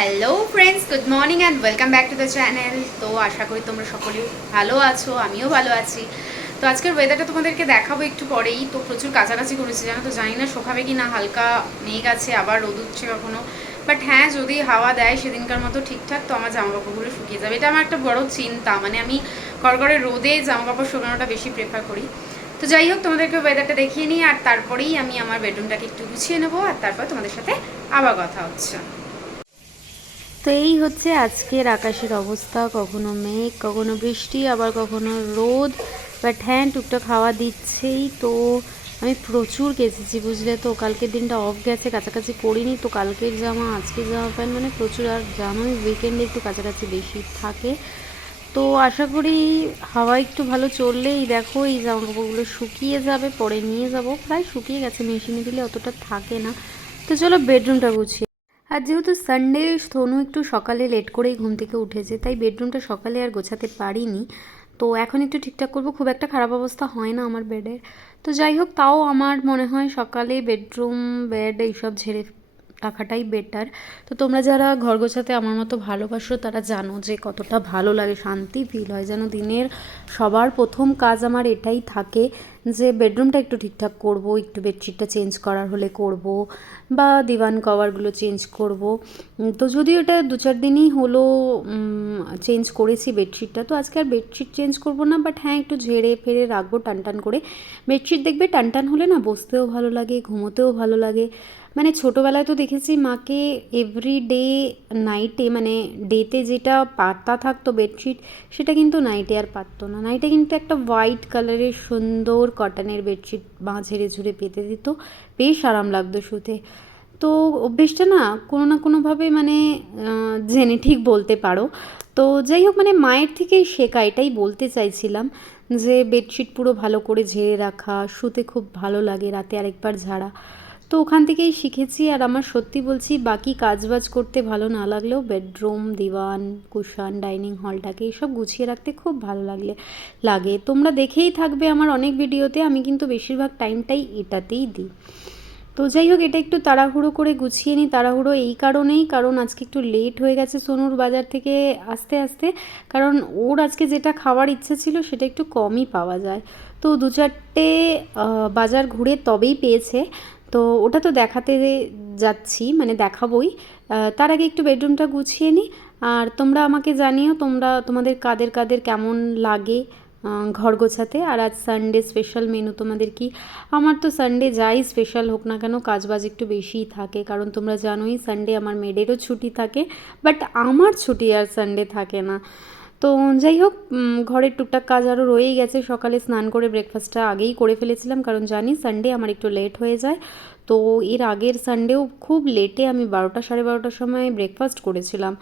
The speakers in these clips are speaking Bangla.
Hello friends good morning and welcome back to the channel তো আশা করি তোমরা সকলেই ভালো আছো, আমিও ভালো আছি। তো আজকের ওয়েদারটা তোমাদেরকে দেখাবো একটু পরেই। তো প্রচুর কাছাকাছি করেছে, জানো তো? জানি না শোকাবে কি না হালকা মেঘ আছে, আবার রোদ উঠছে কখনো। বাট হ্যাঁ যদি হাওয়া দেয় সেদিনকার মতো ঠিকঠাক, তো আমার জামা কাপড়গুলো শুকিয়ে যাবে। এটা আমার একটা বড় চিন্তা মানে আমি গড়গড়ে রোদে জামা কাপড় শুকানোটা বেশি প্রেফার করি। তো যাই হোক, তোমাদেরকে ওয়েদারটা দেখিয়ে নিই, আর তারপরেই আমি আমার বেডরুমটাকে একটু গুছিয়ে নেব, আর তারপর তোমাদের সাথে আবার কথা হচ্ছে। তো এই হচ্ছে আজকের আকাশের অবস্থা। কখনো মেঘ, কখনো বৃষ্টি, আবার কখনো রোদ। বাট হ্যাঁ টুকটাক হাওয়া দিচ্ছেই। তো আমি প্রচুর কেচেছি বুঝলে তো? কালকের দিনটা অফ গেছে, কাছাকাছি করিনি তো কালকের জামা, আজকের জামা প্যান্ট মানে প্রচুর। আর জানোই উইকেন্ডে একটু কাছাকাছি বেশি থাকে। তো আশা করি হাওয়া একটু ভালো চললেই দেখো, এই জামা কাপড়গুলো শুকিয়ে যাবে, পরে নিয়ে যাব। প্রায় শুকিয়ে গেছে, মেশিনে দিলে অতটা থাকে না। তো চলো বেডরুমটা গুছিয়ে আর যেহেতু সানডে সোনু একটু সকালে লেট করেই ঘুম থেকে উঠেছে, তাই বেডরুমটা সকালে আর গোছাতে পারিনি। তো এখন একটু ঠিকঠাক করব, খুব একটা খারাপ অবস্থা হয় না আমার বেডের তো যাই হোক, তাও আমার মনে হয় সকালে বেডরুম বেড এইসব ঝেড়ে রাখাটাই বেটার তো তোমরা যারা ঘর গোছাতে আমার মতো ভালোবাসো, তারা জানো যে কতটা ভালো লাগে, শান্তি ফিল হয়। যেন দিনের সবার প্রথম কাজ আমার এটাই থাকে যে বেডরুমটা একটু ঠিকঠাক করব, একটু বেডশিটটা চেঞ্জ করার হলে করব বা দিওয়ান কভারগুলো চেঞ্জ করব। তো যদিও এটা দু চার দিনই হলো চেঞ্জ করেছি বেডশিটটা তো আজকে আর বেডশিট চেঞ্জ করব না বাট হ্যাঁ একটু ঝেড়ে ফেড়ে রাখব টান টান করে। বেডশিট দেখবে টান টান হলে না বসতেও ভালো লাগে, ঘুমোতেও ভালো লাগে। মানে ছোটোবেলায় তো দেখেছি মাকে এভরি ডে নাইটে মানে ডেতে যেটা পাতা থাকতো বেডশিট সেটা কিন্তু নাইটে আর পারতো না। নাইটে কিন্তু একটা হোয়াইট কালারের সুন্দর কটনের বেডশিট বাঁ ঝেড়ে ঝুড়ে পেতে দিত। বেশ আরাম লাগতো শুতে। তো অভ্যেসটা না কোনো না কোনোভাবে মানে জেনেটিক বলতে পারো। তো যাই হোক মানে মায়ের থেকেই শেখা, এটাই বলতে চাইছিলাম যে বেডশিট পুরো ভালো করে ঝেড়ে রাখা, শুতে খুব ভালো লাগে, রাতে আরেকবার ঝাড়া। তো ওখান থেকেই শিখেছি আর আমার সত্যি বলছি, বাকি কাজবাজ করতে ভালো না লাগলেও বেডরুম, দিওয়ান, কুশন, ডাইনিং হলটাকে এইসব গুছিয়ে রাখতে খুব ভালো লাগলে, লাগে। তোমরা দেখেই থাকবে আমার অনেক ভিডিওতে, আমি কিন্তু বেশিরভাগ টাইমটাই এটাতেই দিই। তো যাই হোক, এটা একটু তাড়াহুড়ো করে গুছিয়ে নিই, তাড়াহুড়ো এই কারণেই, কারণ আজকে একটু লেট হয়ে গেছে সোনুর বাজার থেকে আসতে আসতে, কারণ ওর আজকে যেটা খাওয়ার ইচ্ছে ছিল সেটা একটু কমই পাওয়া যায়। তো দু চারটে বাজার ঘুরে তবেই পেয়েছে। তো ওটা তো দেখাতে যাচ্ছি মানে দেখাবই। তার আগে একটু বেডরুমটা গুছিয়ে নিই আর তোমরা আমাকে জানিও তোমরা, তোমাদের কাদের কাদের কেমন লাগে ঘর গোছাতে। আর আজ সানডে স্পেশাল মেনু তোমাদের কি? আমার তো সানডে যাই স্পেশাল হোক না কেন, কাজবাজ একটু বেশিই থাকে। কারণ তোমরা জানোই সানডে আমার মেডেরও ছুটি থাকে বাট আমার ছুটি আর সানডে থাকে না। তো যাই হোক ঘরের টুকটাক কাজ আরও রয়েই গেছে। সকালে স্নান করে ব্রেকফাস্টটা আগেই করে ফেলেছিলাম, কারণ জানি সানডে আমার একটু লেট হয়ে যায়। তো এর আগের সানডেও খুব লেটে আমি বারোটা সাড়ে বারোটার সময় ব্রেকফাস্ট করেছিলাম।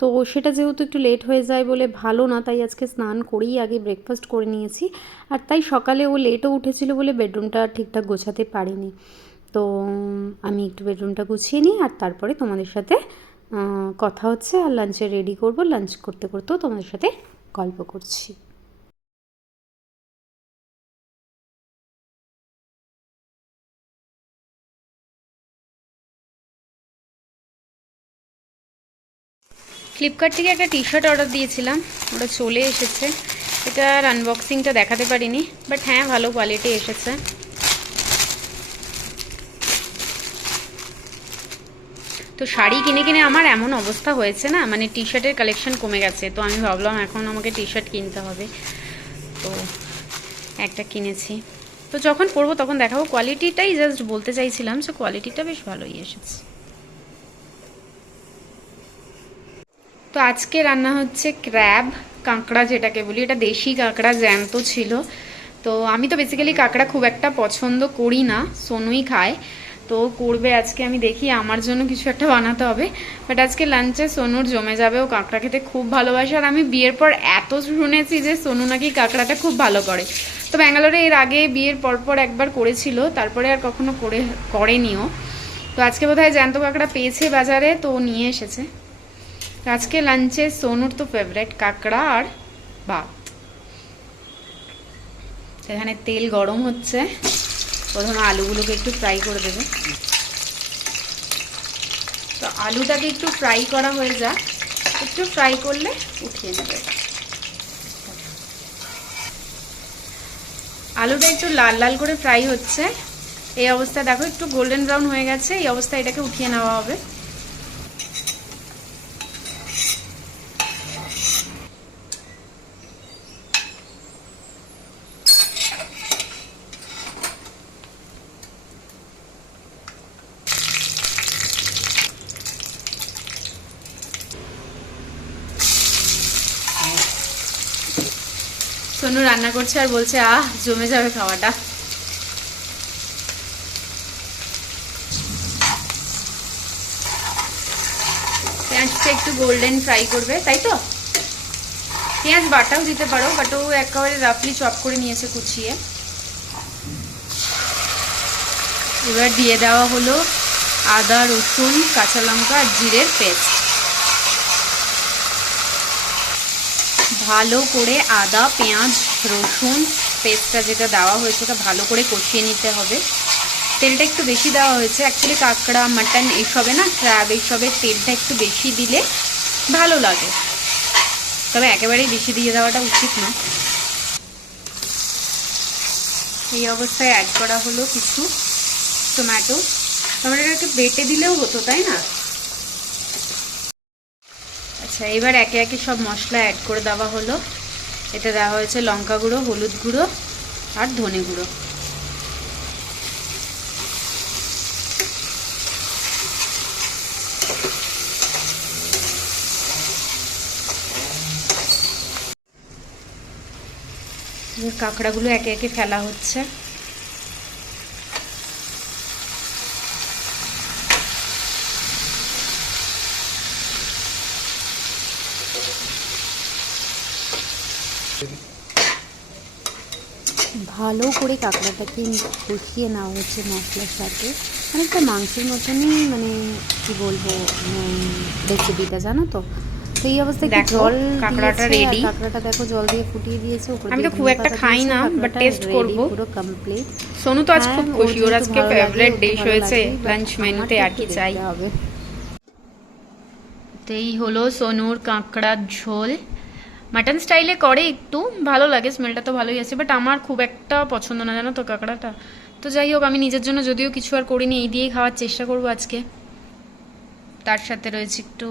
তো সেটা যেহেতু একটু লেট হয়ে যায় বলে ভালো না, তাই আজকে স্নান করেই আগে ব্রেকফাস্ট করে নিয়েছি। আর তাই সকালে ও লেটও উঠেছিল বলে বেডরুমটা ঠিকঠাক গোছাতে পারিনি। তো আমি একটু বেডরুমটা গুছিয়ে নিই আর তারপরে তোমাদের সাথে কথা হচ্ছে আর লাঞ্চে রেডি করব। লাঞ্চ করতে করতেও তোমাদের সাথে গল্প করছি। ফ্লিপকার্ট থেকে একটা টি শার্ট অর্ডার দিয়েছিলাম। ওটা চলে এসেছে। এটার আনবক্সিংটা দেখাতে পারিনি বাট হ্যাঁ ভালো কোয়ালিটি এসেছে। তো শাড়ি কিনে কিনে আমার এমন অবস্থা হয়েছে না মানে টি শার্টের কালেকশন কমে গেছে। তো আমি ভাবলাম এখন আমাকে টি শার্ট কিনতে হবে। তো একটা কিনেছি। তো যখন পরবো তখন দেখাবো। কোয়ালিটিটাই জাস্ট বলতে চাইছিলাম যে কোয়ালিটিটা বেশ ভালোই এসেছে। তো আজকে রান্না হচ্ছে ক্র্যাব কাঁকড়া যেটাকে বলি। এটা দেশি কাঁকড়া, জ্যান্ত ছিল। তো আমি তো বেসিক্যালি কাঁকড়া খুব একটা পছন্দ করি না, সোনুই খায়। তো করবে আজকে, আমি দেখি, আমার জন্য কিছু একটা বানাতে হবে। বাট আজকে লাঞ্চে সোনুর জমে যাবে, ও কাঁকড়া খেতে খুব ভালোবাসে। আর আমি বিয়ের পর এত শুনেছি যে সোনু নাকি কাঁকড়াটা খুব ভালো করে। তো ব্যাঙ্গালোরে এর আগে বিয়ের পরপর একবার করেছিল, তারপরে আর কখনো করে করেনিও তো আজকে বোধহয় জ্যান্ত কাঁকড়া পেয়েছে বাজারে, তো নিয়ে এসেছে। আজকে লাঞ্চে সোনুর তো ফেভারেট কাঁকড়া আর ভাত। এখানে তেল গরম হচ্ছে। প্রথমে আলুগুলোকে একটু ফ্রাই করে দেবে। তো আলুটাকে একটু ফ্রাই করা হয়ে যাক। একটু ফ্রাই করলে উঠিয়ে নেবে। আলুটা একটু লাল লাল করে ফ্রাই হচ্ছে। এই অবস্থা দেখো একটু গোল্ডেন ব্রাউন হয়ে গেছে। এই অবস্থায় এটাকে উঠিয়ে নেওয়া হবে। সোনু রান্না করছে আর বলছে, আহ, জমে যাবে খাওয়াটা পেঁয়াজটা একটু গোল্ডেন ফ্রাই করবে, তাই তো? পেঁয়াজ বাটাও দিতে পারো বাট ও একেবারে রাফলি চপ করে নিয়েছে কুচিয়ে। এবার দিয়ে দেওয়া হলো আদা, রসুন, কাঁচা লঙ্কা আর জিরের পেস্ট। ভালো করে আদা, পেঁয়াজ রসুন পেস্টটা যেটা দেওয়া হয়েছে ওটা ভালো করে কষিয়ে নিতে হবে। তেলটা একটু বেশি দেওয়া হয়েছে। অ্যাকচুয়ালি কাঁকড়া মাটন এইসবে না ক্র্যাব এইসবের তেলটা একটু বেশি দিলে ভালো লাগে। তবে একেবারেই বেশি দিয়ে দেওয়াটা উচিত না। এই অবস্থায় অ্যাড করা হলো কিছু টমেটো টমেটোটাকে বেটে দিলেও হতো, তাই না? আচ্ছা এবার একে একে সব মশলা অ্যাড করে দেওয়া হলো। এতে দেওয়া হয়েছে লঙ্কা গুঁড়ো, হলুদ গুঁড়ো আর ধনে গুঁড়ো। কাঁকড়াগুলো একে একে ফেলা হচ্ছে। ভালো করে কাঁকড়াটাকে কষিয়ে নেওয়া হচ্ছে মশলার সাথে। অনেকটা মাংসের মতনই মানে কি বলব রেসিপিটা জানো তো? তো এই অবস্থায় জল কাঁকড়াটা ready। কাঁকড়াটা দেখো জল দিয়ে ফুটিয়ে দিয়েছে উপর আমি তো খুব একটা খাই না, taste ready, করব। পুরো কমপ্লিট সোনু তো আজ খুব খুশি ওর আজকে ফেভারিট ডিশ হয়েছে লাঞ্চ লাঞ্চ মেনুতে আর কি চাই। হবে। তো এই হলো সোনুর কাঁকড়ার ঝোল। মাটন স্টাইলে করে একটু, ভালো লাগে স্মেলটা তো ভালোই আছে বাট আমার খুব একটা পছন্দ না, জানো তো, কাঁকড়াটা। তো যাই হোক, আমি নিজের জন্য যদিও কিছু আর করিনি, এই দিয়েই খাওয়ার চেষ্টা করব আজকে। তার সাথে রয়েছে একটু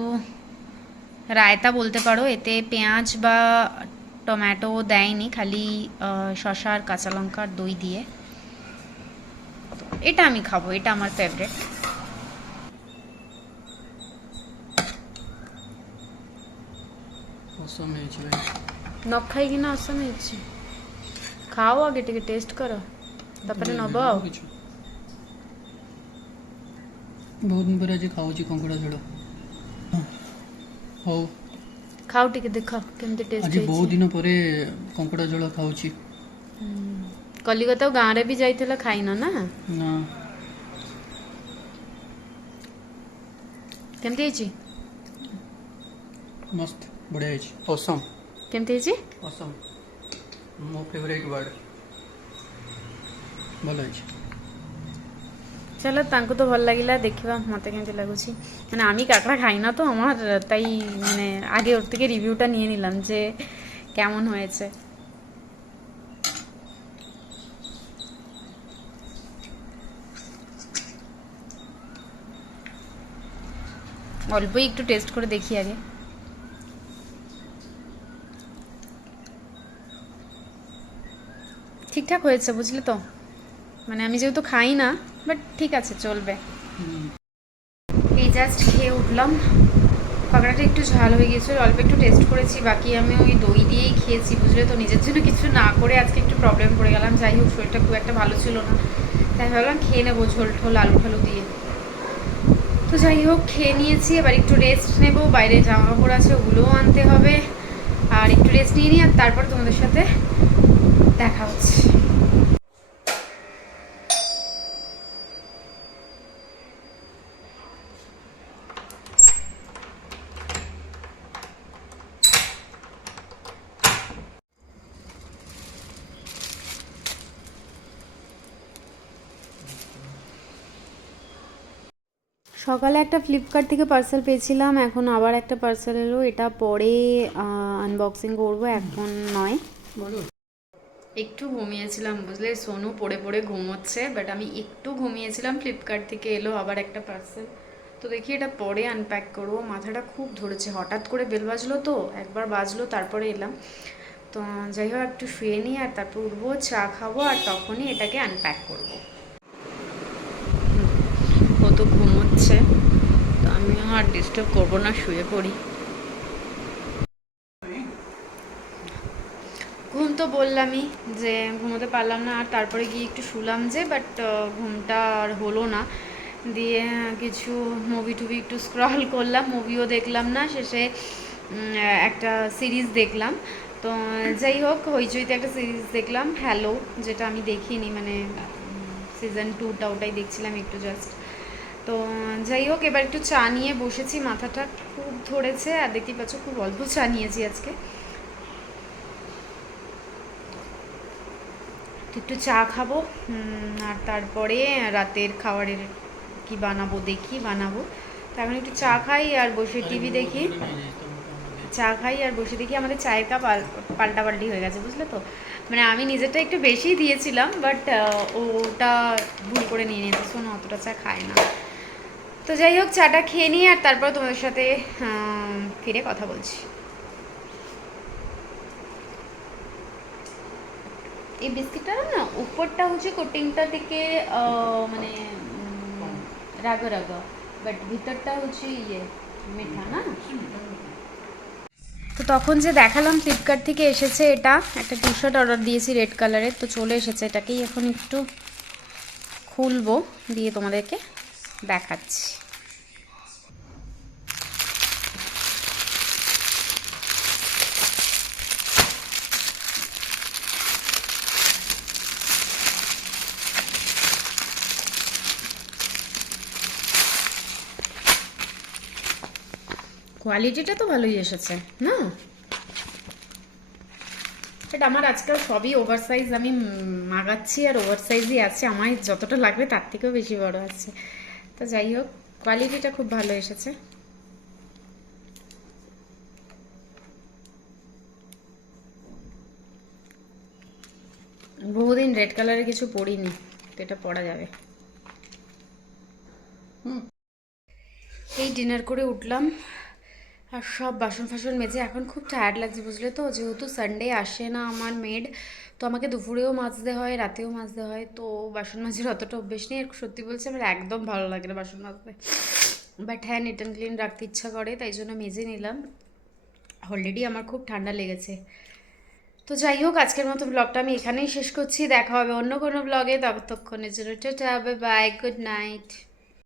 রায়তা বলতে পারো, এতে পেঁয়াজ বা টমেটো দেয়নি, খালি শসা আর কাঁচা লঙ্কা দই দিয়ে। এটা আমি খাব, এটা আমার ফেভারিট awesome ହେଇଛି ଭାଇ ନ ଖାଇକିନା awesome ହେଇଛି ଖାଅ ଆଗେ ଟିକେ ଟେଷ୍ଟ କର ତାପରେ ନବ ଆଉ ବହୁତ ଦିନ ପରେ ଆଜି ଖାଉଛି କଙ୍କଡ଼ା ଝୋଳ ହଉ ଖାଉ ଟିକେ ଦେଖ କେମିତି ଟେଷ୍ଟ ଆଜି ବହୁତ ଦିନ ପରେ କଙ୍କଡ଼ା ଝୋଳ ଖାଉଛି କଲିକତା ଗାଁରେ ବି ଯାଇଥିଲା ଖାଇନ ନା ନା କେମିତି ହେଇଛି ମସ୍ତ ବଢ଼ିଆ ହେଇଛି ଅସମ କେମିତି ହେଇଛି ଅସମ ମୋ ଫେଭରାଇଟ୍ ୱାର୍ଡ଼ ଭଲ ହେଇଛି চলো তাঙ্কু তো ভালো লাগিলা দেখিবা মতে কেমতি লাগুছি মানে আমি কাঁকড়া খাই না তো আমার তাই মানে আগে ওর থেকে রিভিউটা নিয়ে নিলাম যে কেমন হয়েছে অল্পই একটু টেস্ট করে দেখি আগে ঠিকঠাক হয়েছে, বুঝলে তো? মানে আমি যেহেতু খাই না বাট ঠিক আছে, চলবে। এই জাস্ট খেয়ে উঠলাম। পাকড়াটা একটু ঝাল হয়ে গিয়েছিল, অল্প একটু টেস্ট করেছি, বাকি আমি ওই দই দিয়েই খেয়েছি, বুঝলে তো? নিজের জন্য কিছু না করে আজকে একটু প্রবলেম পড়ে গেলাম। যাই হোক, শরীরটা খুব একটা ভালো ছিল না। তাই ভাবলাম খেয়ে নেব ঝোল ঠোল, আলু ঠালু দিয়ে। তো যাই হোক, খেয়ে নিয়েছি, এবার একটু রেস্ট নেব। বাইরে জামা কাপড় আছে, ওগুলোও আনতে হবে। আর একটু রেস্ট নিয়ে নিই, আর তারপর তোমাদের সাথে দেখা হচ্ছে। সকালে একটা ফ্লিপকার্ট থেকে পার্সেল পেয়েছিলাম এখন আবার একটা পার্সেল এলো এটা পরে আনবক্সিং করব এখন নয়। একটু ঘুমিয়েছিলাম, বুঝলে? সোনু পড়ে পড়ে ঘুমোচ্ছে বাট আমি একটু ঘুমিয়েছিলাম ফ্লিপকার্ট থেকে এলো আবার একটা পার্সেল তো দেখি এটা পরে আনপ্যাক করব। মাথাটা খুব ধরেছে, হঠাৎ করে বেল বাজলো তো, একবার বাজলো, তারপরে এলাম। তো যাই হোক, একটু শুয়ে নিই আর তারপর উঠবো, চা খাব আর তখনই এটাকে আনপ্যাক করব। ও তো ঘুমোচ্ছে। তো আমিও আর ডিস্টার্ব করব না, শুয়ে পড়ি ঘুম তো বললামই যে ঘুমোতে পারলাম না আর তারপরে গিয়ে একটু শুলাম যে বাট ঘুমটা আর হলো না। দিয়ে কিছু মুভি টুভি একটু স্ক্রল করলাম মুভিও দেখলাম না। শেষে একটা সিরিজ দেখলাম। তো যাই হোক, হইচইতে একটা সিরিজ দেখলাম হ্যালো যেটা আমি দেখিনি মানে সিজন টুটা ওটাই দেখছিলাম একটু জাস্ট তো যাই হোক, এবার একটু চা নিয়ে বসেছি, মাথাটা খুব ধরেছে, আর দেখতেই পাচ্ছ খুব অল্প চা নিয়েছি আজকে। একটু চা খাব আর তারপরে রাতের খাবারের কি বানাবো দেখি, বানাবো। তো এখন একটু চা খাই আর বসে টিভি দেখি। চা খাই আর বসে দেখি, আমাদের চায়ের কাপ পাল্টা পাল্টি হয়ে গেছে, বুঝলে তো? মানে আমি নিজেরটা একটু বেশি দিয়েছিলাম বাট ওটা ভুল করে নিয়ে নিয়েছে, শোনো, অতটা চা খায় না। তো যাই হোক, চাটা খেয়ে নিই আর তারপর তোমাদের সাথে ফিরে কথা বলছি। এই বিস্কিটটার না উপরটা হচ্ছে কোটিংটা থেকে মানে রাগা রাগা। বাট ভিতরটা হচ্ছে ইয়ে মিঠা না? তো তখন যে দেখালাম ফ্লিপকার্ট থেকে এসেছে এটা, একটা টি শার্ট অর্ডার দিয়েছি রেড কালারের তো চলে এসেছে এটাকেই এখন একটু খুলবো, দিয়ে তোমাদেরকে দেখাচ্ছি। কোয়ালিটিটা তো ভালোই এসেছে না? বাট আমার আজকাল সবই ওভার সাইজ আমি মাগাচ্ছি আর ওভার সাইজই আছে আমার যতটা লাগবে তার থেকেও বেশি বড় আছে। তো যাই হোক কোয়ালিটিটা খুব ভালো এসেছে। বহুদিন রেড কালারের কিছু পরিনি তো এটা পরা যাবে। এই ডিনার করে উঠলাম আর সব বাসন ফাসন মেজে এখন খুব টায়ার্ড লাগছে, বুঝলে তো? যেহেতু সানডে আসে না আমার মেড তো আমাকে দুপুরেও মাজতে হয়, রাতেও মাজতে হয়, তো বাসন মাজার অতটা অভ্যেস নেই। সত্যি বলছি, আমার একদম ভালো লাগে না বাসন মাজতে। বাট হ্যাঁ নিট অ্যান্ড ক্লিন রাখতে ইচ্ছা করে, তাই জন্য মেজে নিলাম। অলরেডি আমার খুব ঠান্ডা লেগেছে। তো যাই হোক, আজকের মতো ব্লগটা আমি এখানেই শেষ করছি। দেখা হবে অন্য কোনো ব্লগে ততক্ষণের জন্য টাটা বাই গুড নাইট